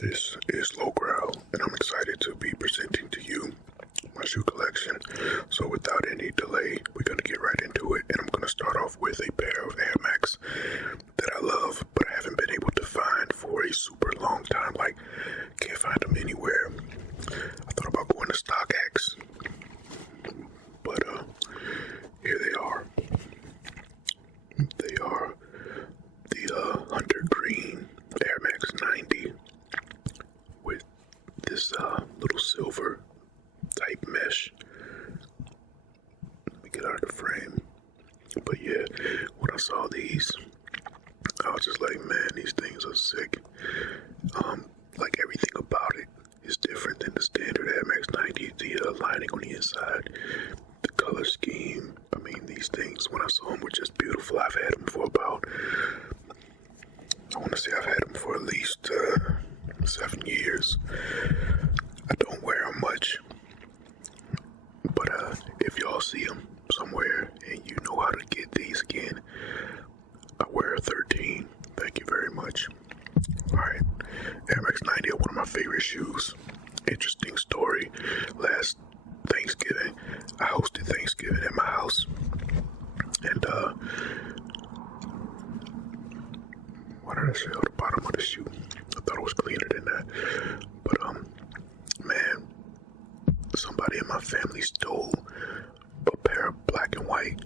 This is Low Growl, and I'm excited to be presenting to you my shoe collection. So without any delay, we're going to get right into it, and I'm going to start off with a pair of Air Max that I love, but I haven't been able to find for a super long time. Like, can't find them anywhere. I thought about going to StockX, but here they are. They are the Hunter Green Air Max 90 with this little silver type mesh. Let me get out of the frame. But yeah, when I saw these, I was just like, man, these things are sick. Like everything about it is different than the standard Air Max 90. The lining on the inside, the color scheme. I mean, these things, when I saw them, were just beautiful. I've had them for about, I want to say I've had them for at least 7 years. I don't wear them much, but if y'all see them somewhere and you know how to get these again, I wear a 13. Thank you very much. Alright, Air Max 90 are one of my favorite shoes. Interesting story. Last Thanksgiving, I hosted Thanksgiving at my house, and what did I say on the bottom of the shoe? I thought it was cleaner than that, but man, somebody in my family stole a pair of black and white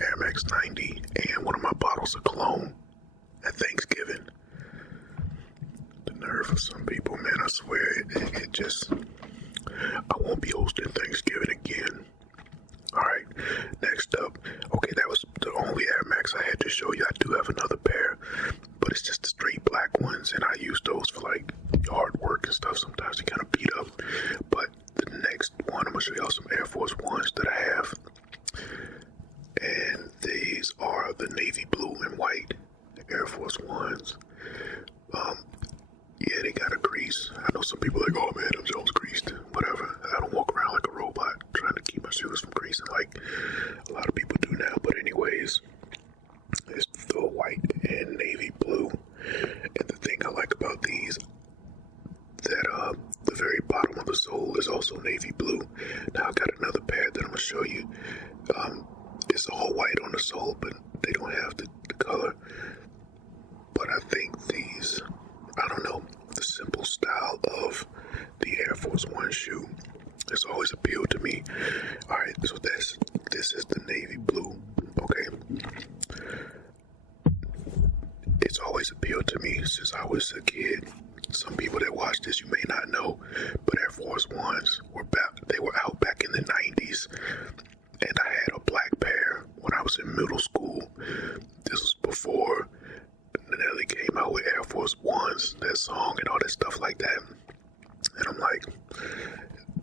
Air Max 90 and one of my bottles of cologne at Thanksgiving. The nerve of some people, man, I swear, it just, I won't be hosting Thanksgiving again. Alright, next up, okay, that was the only Air Max I had to show you. I do have another pair, but it's just the straight black ones, and I use those for like yard work and stuff. Sometimes they kind of beat up, but the next one, I'm going to show y'all some Air Force 1's that I have, and these are the navy blue and white Air Force 1's. Yeah, they got a crease. I know some people are like, oh man, them Jones creased. Whatever. I don't walk around like a robot trying to keep my shoes from creasing like a lot of people do now. But anyways, it's the white and navy blue. And the thing I like about these, that the very bottom of the sole is also navy blue. Now I got another pair that I'm gonna show you. It's all white on the sole, but they don't have the color. But I think these, I don't know, the simple style of the Air Force 1 shoe has always appealed to me. Alright, so this is the navy blue, okay? It's always appealed to me since I was a kid. Some people that watch this, you may not know, but Air Force 1's they were out back in the 90s. And I had a black pair when I was in middle school. This was before Nelly came out with Air Force 1's, that song and all that stuff like that. And I'm like,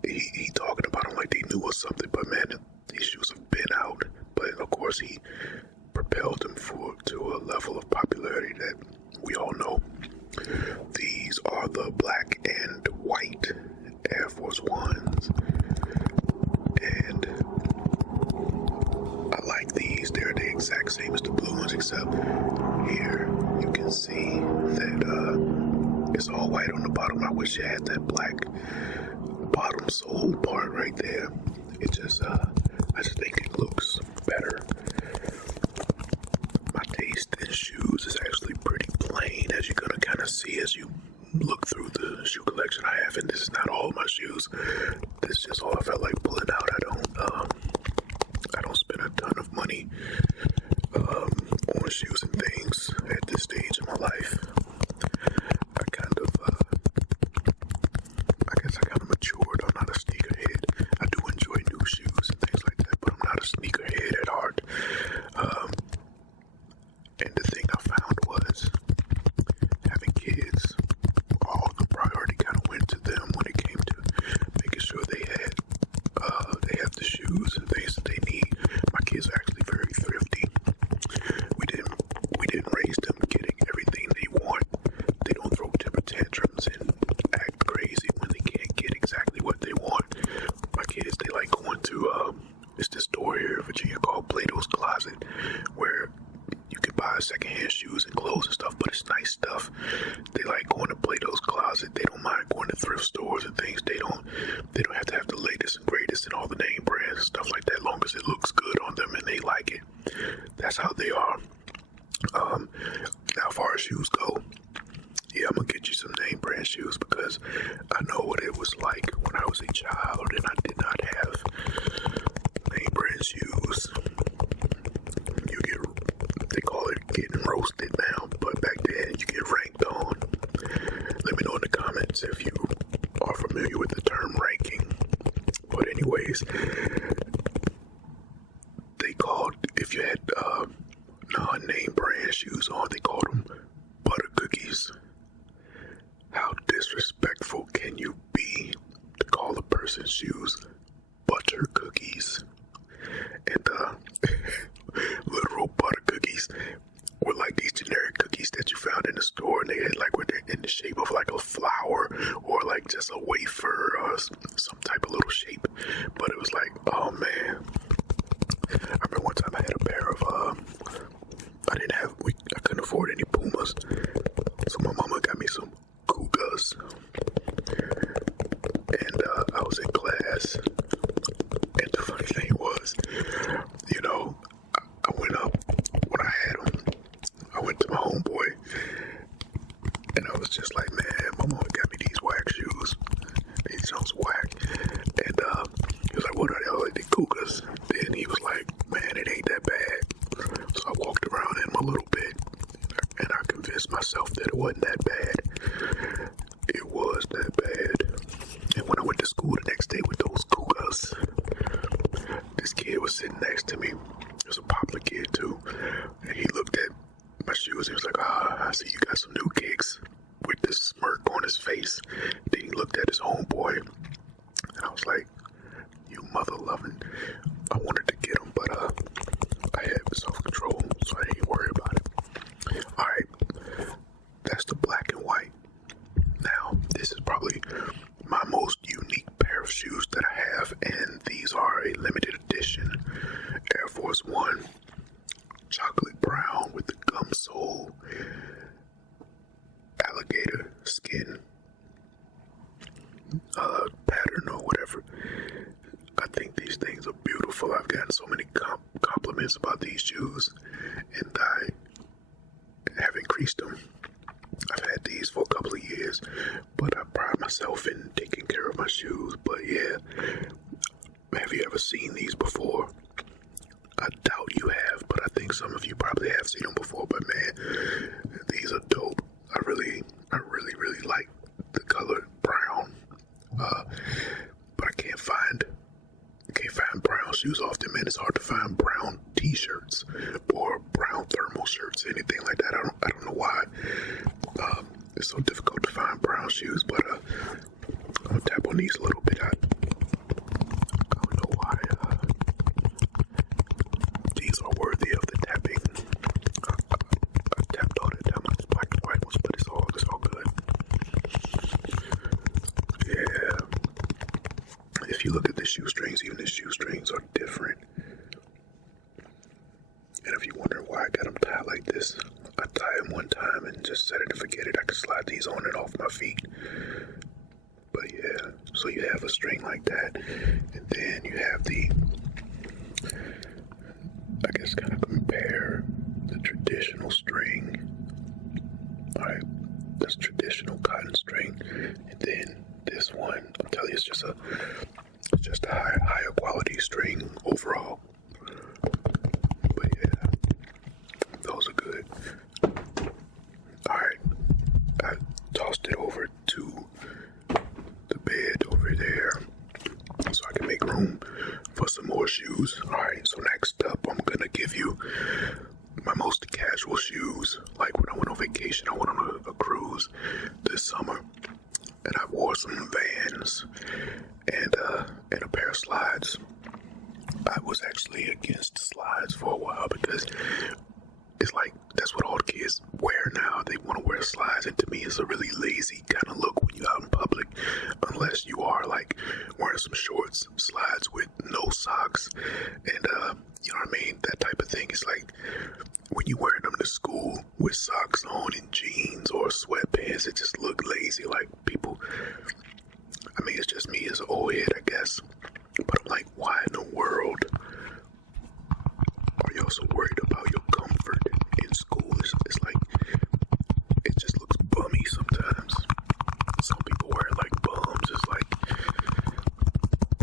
he talking about them like they knew or something, but man, these shoes have been out. But of course, he propelled them to a level of popularity that we all know. These are the black and white Air Force 1's. And I like these. They're the exact same as the blue ones, except here you can see that it's all white on the bottom. I wish it had that black bottom sole part right there. It just, I just think it looks better. My taste in shoes is actually pretty plain, as you're gonna kind of see as you look through the shoe collection I have. And this is not all of my shoes. This is just all I felt like pulling out. I don't spend a ton of money on shoes and things at this stage of my life. I guess I kind of matured. I'm not a sneakerhead. I do enjoy new shoes and things like that, but I'm not a sneakerhead at heart. And the thing I found was, having kids, all the priority kind of went to them when it came to making sure they have the shoes and things that they need. My kids are actually very thrifty. We didn't raise them getting everything they want. thrift stores and things, they don't have to have the latest and greatest and all the name brands and stuff like that, long as it looks good on them and they like it. That's how they are. Now, as far as shoes go, yeah, I'm gonna get you some name brand shoes because I know what it was like when I was a child and I did not have name brand shoes. They call it getting roasted now, but back then you get ranked on. Let me know in the comments if you are familiar with the term ranking. But anyways, they called, if you had non-name brand shoes on, they called them butter cookies. How disrespectful can you be to call a person's shoes butter cookies? And literal butter cookies were like these generic cookies that you found in the store, and they had like, were in the shape of like a flower or like just a wafer or some type of little shape. But it was like, oh man. I remember one time I had a pair of I couldn't afford any Pumas, so my mama got me some Kugas, and I was in class, and the funny thing was, I went up, when I had them, I went to my homeboy, and I was just like, man, my mama got me these whack shoes, these sounds whack, and he was like, what are they? Like, the Kugas. Then he was like, man, it ain't that bad. So I walked around in them a little bit, and I convinced myself that it wasn't that bad. It was that bad. And when I went to school the next day with those Kugas, this kid was sitting next to me. He was a popular kid too. And he looked at my shoes and he was like, I see you got some new kicks, with this smirk on his face. Then he looked at his homeboy, and I was like, you mother loving. I wanted to get him, but I had self-control, so I didn't worry about it. Alright, that's the black and white. Now, this is probably my most unique pair of shoes that I have, and these are a limited edition Air Force One, chocolate brown with the gum sole, alligator skin pattern or whatever. I think these things are beautiful. I've gotten so many compliments about these shoes, and I have increased them. I've had these for a couple of years, but I pride myself in taking care of my shoes. But yeah, have you ever seen these before? I doubt you have, but I think some of you probably have seen them before. But man, these are dope. I really like the color brown. But I can't find brown shoes often, man. It's hard to find brown t-shirts or brown thermal shirts, anything like that. I don't know why. It's so difficult to find brown shoes, but I'm gonna tap on these a little bit. I don't know why these are worthy of the tapping. I tapped all the time on these black and white ones, but it's all good. Yeah. If you look at the shoestrings, even the shoestrings are different. And if you wonder why I got them tied like this, I tie them one time and just set it and forget it. I can slide these on and off my feet. But yeah, so you have a string like that, and then you have the, I guess, kind of compare the traditional string. Alright, that's traditional cotton string, and then this one, I'm telling you, it's just a higher quality string overall. But yeah, those are good. Alright, I tossed it over to the bed over there so I can make room for some more shoes. Alright, so next up, I'm gonna give you my most casual shoes. Like when I went on vacation, I went on a cruise this summer, and I wore some Vans and a pair of slides. I was actually against slides for a while because it's like that's what all the kids wear now. They want to wear slides, and to me it's a really lazy kind of look when you're out in public, unless you are like wearing some shorts, slides with no socks, and you know what I mean, that type of thing. It's like when you wear them to school with socks on and jeans or sweatpants, it just look lazy. Like people I mean, it's just me as an old head, I guess. But I'm like, why in the world are y'all so worried about your comfort in school? It's like, it just looks bummy sometimes. Some people wear it like bums. It's like,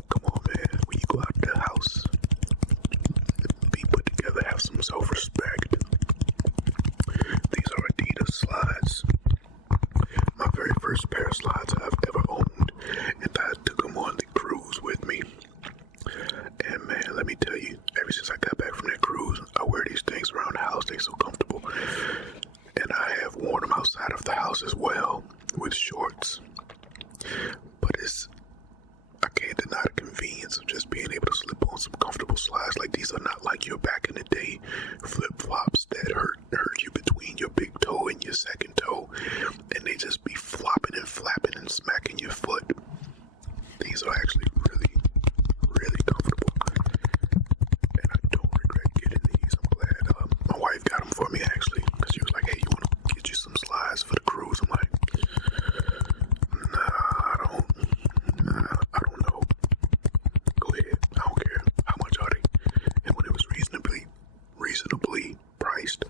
come on, man. When you go out the house, be put together, have some self-respect. These are Adidas slides. My very first pair of slides I've ever owned, and I took them on the cruise with me. And man, let me tell you, ever since I got back from that cruise, I wear these things around the house. They're so comfortable. And I have worn them outside of the house as well with shorts. But I can't deny the convenience of just being able to slip on some comfortable slides. Like, these are not like your back in the day flip-flops that hurt you between your big toe and your second toe, and they just be flopping and flapping and smacking your foot. These are actually really, really comfortable, and I don't regret getting these. I'm glad my wife got them for me, actually, because she was like, hey, you want to get you some slides for the cruise? I'm like, I don't know. Go ahead. I don't care. How much are they? And when it was reasonably priced,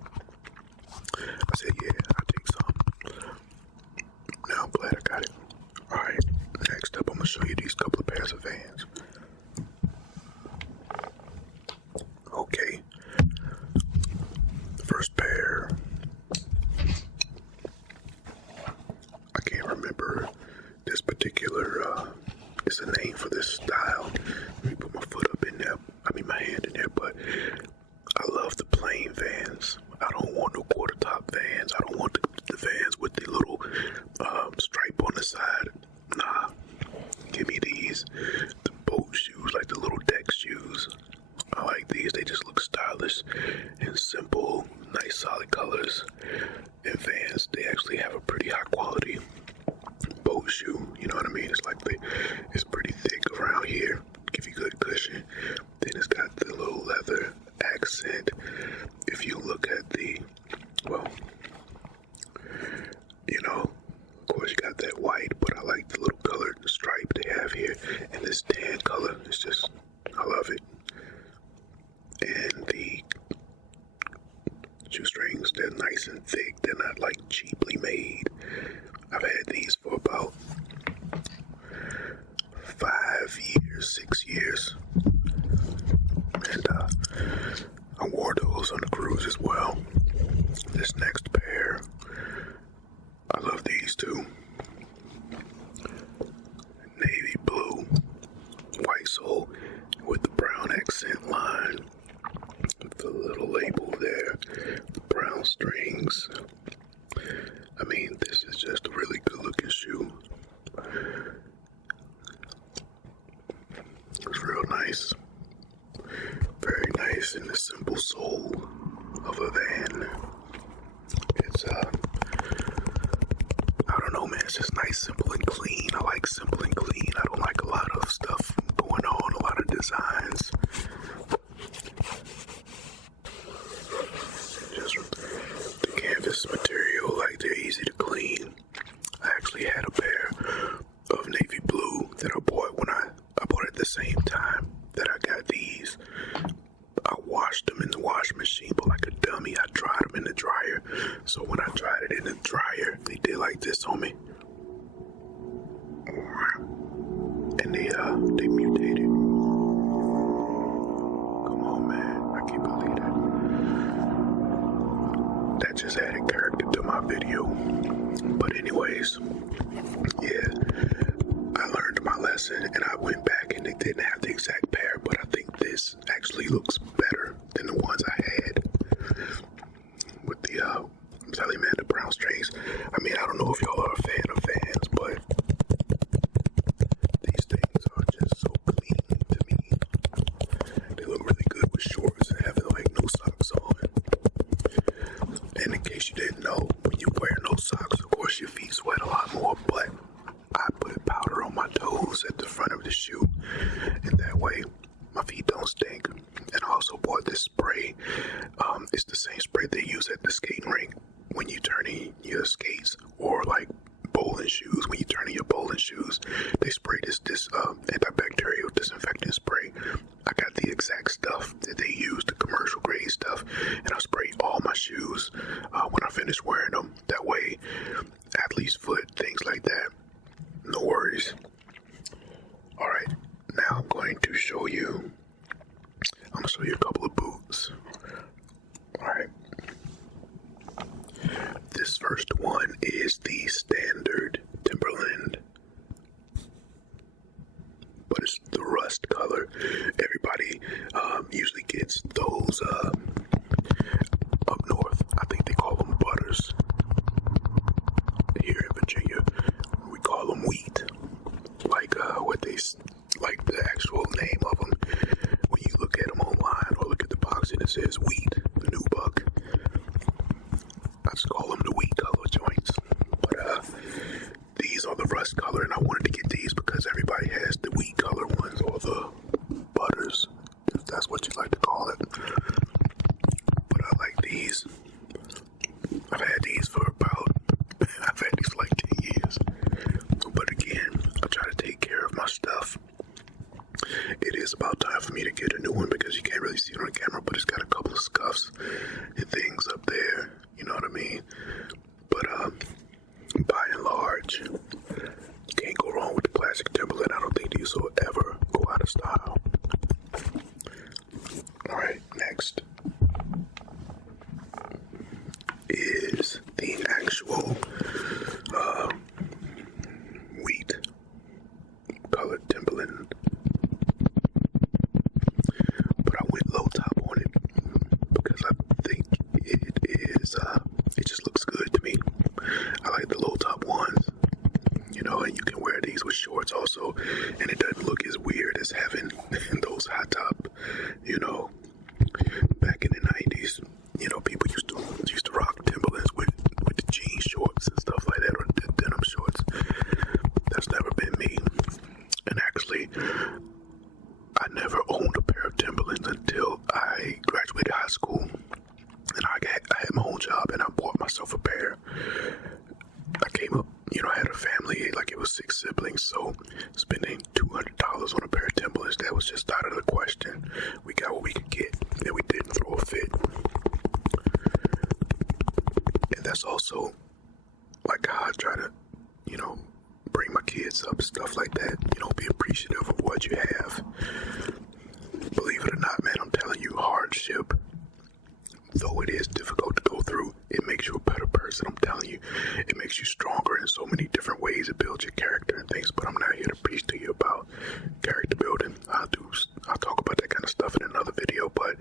I said, yeah, I'll take some. Now I'm glad I got it. Alright, next up I'm going to show you these couple of pairs of Vans. Okay. First pair. I can't remember this particular, it's a name for this style. Let me put my my hand in there, but I love the plain Vans. I don't want no quarter top Vans. I don't want the Vans with the little stripe on the side. Nah, give me these, the boat shoes, like the little deck shoes. I like these. They just look stylish and simple, nice solid colors. And Vans, they actually have a pretty high quality boat shoe. You know what I mean? It's like it's pretty thick around here, give you good cushion. Then it's got the little leather accent. If you look at of course you got that white, but I like the little colored stripe they have here, and this tan color. It's just, I love it. And the shoestrings, they're nice and thick. They're not like cheaply made. I've had these for about 5 years, 6 years. And I wore those on the cruise as well. This next pair, I love these too. Navy blue, white sole with the brown accent line. The little label there, the brown strings. I mean, this is just a really good looking shoe. It's real nice. Very nice in the simple soul of a Van. It's I don't know, man, it's just nice, simple and clean. I like simple and clean. I don't like a lot of stuff going on, a lot of designs. Just the canvas material, like they're easy to clean. I actually had a pair of navy blue that I bought when I bought at the same time that I got these. I washed them in the washing machine, but like a dummy, I dried them in the dryer. So when I dried it in the dryer, they did like this on me. And they mutated. Come on, man. I can't believe that. That just added character to my video. But anyways, yeah, I learned my lesson and I went back and they didn't have the exact pair, but I think this actually looks better than the ones I had with the, I'm telling you, man, the brown strings. I mean, I don't know if y'all are a fan of Vans, but these things are just so clean. Timberland shoes. They spray this antibacterial disinfectant spray. I got the exact stuff that they use, the commercial grade stuff, and I spray all my shoes when I finish wearing them. That way, athlete's foot, things like that, no worries. All right, now I'm going to show you a couple of boots. All right. This first one is the standard Timberland, but it's the rust color. Everybody usually gets those up north. I think they call them butters. Here in Virginia, we call them wheat. Like like the actual name of them. When you look at them online or look at the box and it says wheat, the new buck. I just call them the wheat color joints. But these are the rust color, and I wanted to get these because everybody has the wheat color ones or the butters, if that's what you like to call it. But I like these. I've had these for like 10 years. But again, I try to take care of my stuff. It is about time for me to get a new one because you can't really see it on the camera, but it's got a couple of scuffs and things up there. You know what I mean? But by and large, can't go wrong with the classic Timberland. I don't think these will ever go out of style. Alright, next is the actual wheat colored Timberland. But I went low top on it because I think it just looks good to me. I like the low top ones, and you can wear these with shorts also, and it doesn't look as weird as having those high top, back in the 90s, people used to rock Timberlands with the jean shorts and stuff like that, or the denim shorts. That's never been me. And actually, I never owned a pair of Timberlands until I graduated high school. And I had my own job, and I bought myself a pair. I came up, I had a family, like it was 6 siblings, so spending $200 on a pair of Timberlands, that was just out of the question. We got what we could get, and we didn't throw a fit. And that's also like how I try to, bring my kids up, stuff like that. Be appreciative of what you have. Believe it or not, man, I'm telling you, hardship, though it is difficult to go through, it makes you a better person. I'm telling you, it makes you stronger in so many different ways. It builds your character and things, but I'm not here to preach to you about character building. I'll talk about that kind of stuff in another video, but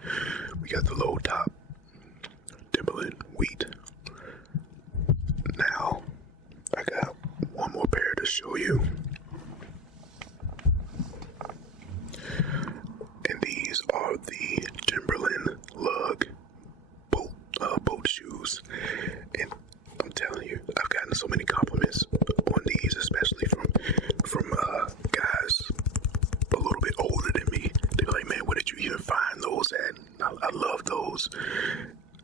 we got the low top Timberland wheat. Now, I got one more pair to show you. And these are the Timberland lug boat shoes. And I'm telling you, I've gotten so many compliments on these, especially from guys a little bit older than me. They're like, man, where did you even find those at? I love those.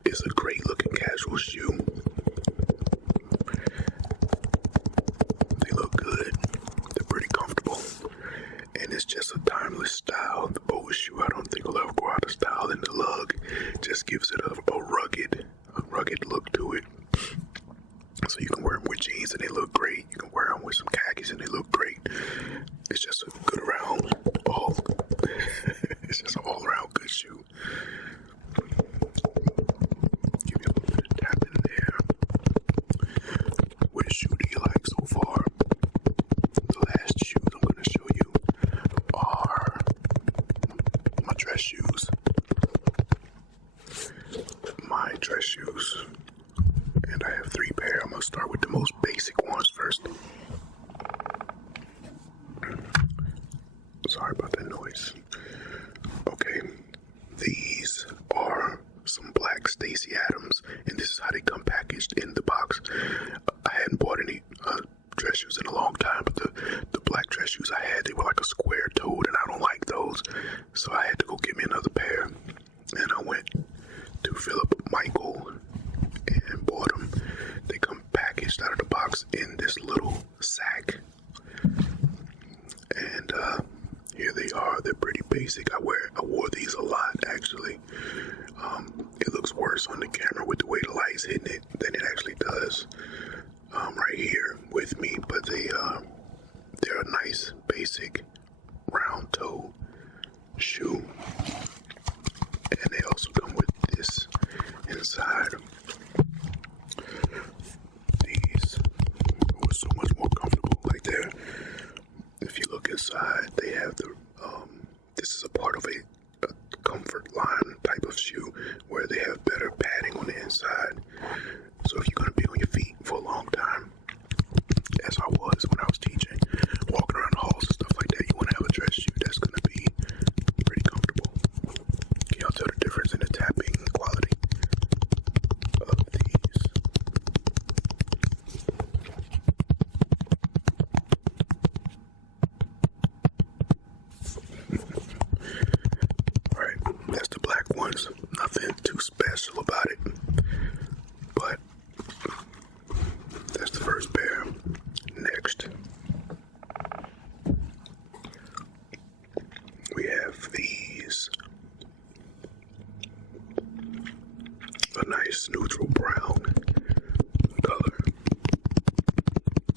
It's a great looking casual shoe. They look good. They're pretty comfortable. And it's just a timeless style. The boat shoe, I don't think will ever go out of style, and the lug just gives it a rugged look to it. So you can wear them with jeans and they look great. You can wear them with some khakis and they look great. It's just a good it's just an all-around good shoe. Give you a little bit of tap in there. Which shoe do you like so far? The last shoes I'm going to show you are my dress shoes. And I have 3 pair. I'm going to start with the most basic ones first. Sorry about that noise. Okay, these are some black Stacy Adams, and this is how they come packaged in the box. I hadn't bought any dress shoes in a long time, but the black dress shoes I had, they were like a square toed, and I don't like those. So I had to go get me another pair, and I went to Philip Michael and bought them. They come packaged out of the box in this little sack. They're pretty basic. I wore these a lot actually. It looks worse on the camera with the way the light's hitting it than it actually does right here with me. But they're a nice basic round toe shoe, and they also come with this inside. These were so much more comfortable. Like there, if you look inside, they have the this is a part of a comfort line type of shoe where they have better padding on the inside. So if you're going to be on your feet for a long time, as I was when I was teaching, walking around the halls and stuff like that, you want to have a dress shoe that's going to be pretty comfortable. Can y'all tell the difference in the tapping quality of these? Alright, that's the black ones. Nothing too special about it. But that's the first pair. Next, we have these. A nice neutral brown color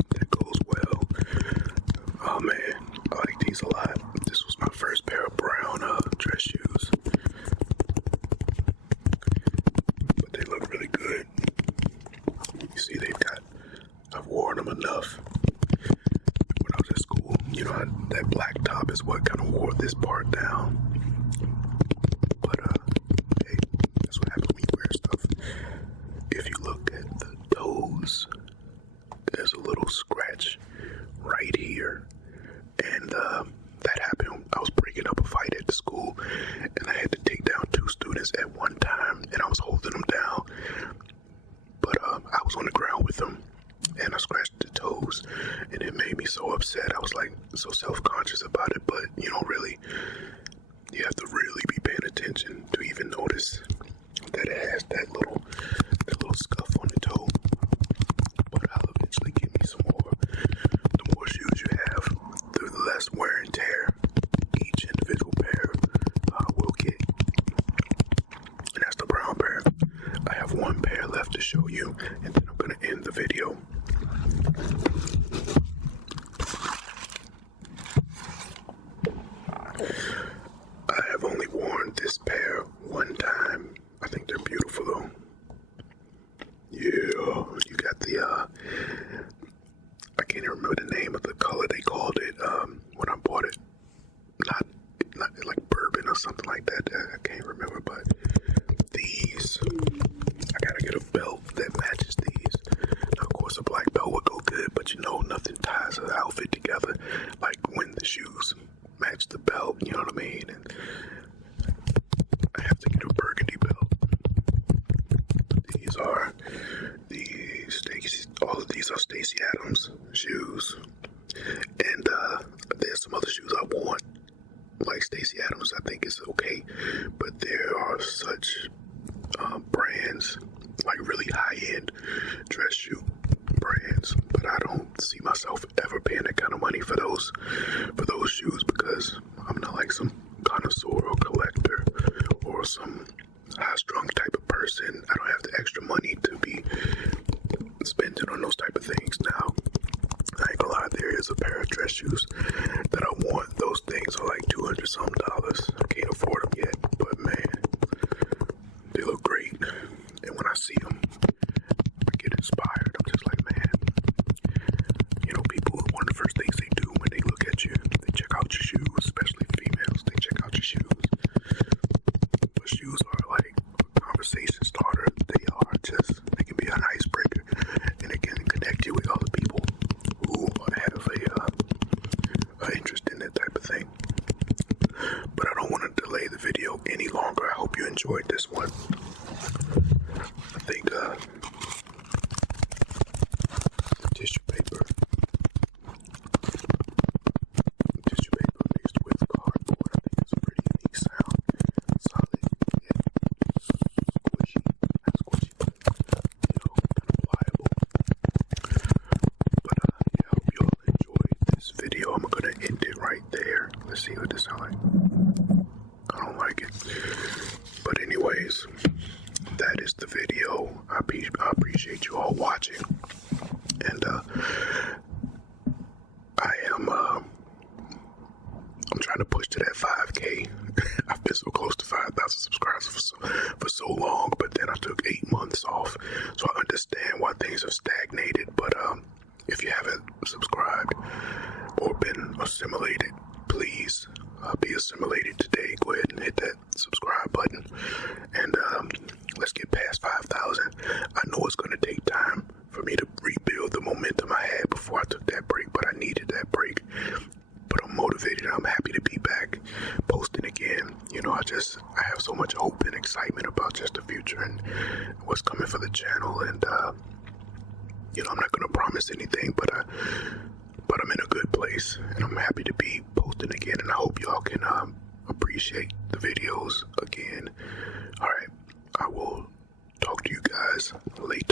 that goes well. Oh man, I like these a lot. This was my first pair of brown dress shoes. But they look really good. You see, I've worn them enough. When I was at school, you know, that black top is what kind of wore this part down. But, hey, that's what happens when you wear stuff. If you look at the toes, there's a little scratch right here. And, that happened. I was breaking up a fight at the school, and I had to take down 2 students at one time, and I was holding them down. But, I was on the ground with them, and I scratched the toes, and it made me so upset. I was like so self-conscious about it, but you know, really, you have to really be paying attention to even notice that it has that little scuff on the toe. But I'll eventually get me some more. The more shoes you have, the less wear and tear each individual pair will get. And that's the brown pair. I have one pair left to show you, and then I'm going to end the video. I have only worn this pair one time. I think they're beautiful though. Yeah, you got the, I can't even remember the name of the color they called it when I bought it. Not like bourbon or something like that. I can't remember, but these, I gotta get a belt that matches these. Now, of course, a black belt would go good, but you know, nothing ties an outfit together like when the shoes match the belt, you know what I mean? And I have to get a burgundy belt. All of these are Stacey Adams shoes. And there's some other shoes I want. Like Stacey Adams, I think is okay, but there are such brands, like really high-end dress shoe brands, but I don't see myself ever paying that kind of money for those shoes, because I'm not like some connoisseur or collector or some high-strung type of person. I don't have the extra money to be spending on those type of things. Now, I ain't gonna lie, there is a pair of dress shoes that I want. Those things are like $200-something. I can't afford them yet, but man, they look great. And when I see them, I get inspired. I'm just like, man, you know, people, one of the first things they do when they look at you, they check out your shoes, especially females, they check out your shoes. But shoes are like a conversation starter. They can be an icebreaker, and it can connect you with other people who have a interest in that type of thing. But I don't want to delay the video any longer. I Let's see what this sounds like. I don't like it. But anyways, that is the video. I appreciate you all watching. And I'm trying to push to that 5K. I've been so close to 5,000 subscribers for so long, but then I took 8 months off. So I understand why things have stagnated. But if you haven't subscribed or been assimilated, please be assimilated today. Go ahead and hit that subscribe button. And let's get past 5,000. I know it's going to take time for me to rebuild the momentum I had before I took that break, but I needed that break. But I'm motivated. I'm happy to be back posting again. You know, I have so much hope and excitement about just the future and what's coming for the channel. And you know, I'm not gonna promise anything, but I'm in a good place, and I'm happy to be posting again. And I hope y'all can appreciate the videos again. All right, I will talk to you guys later.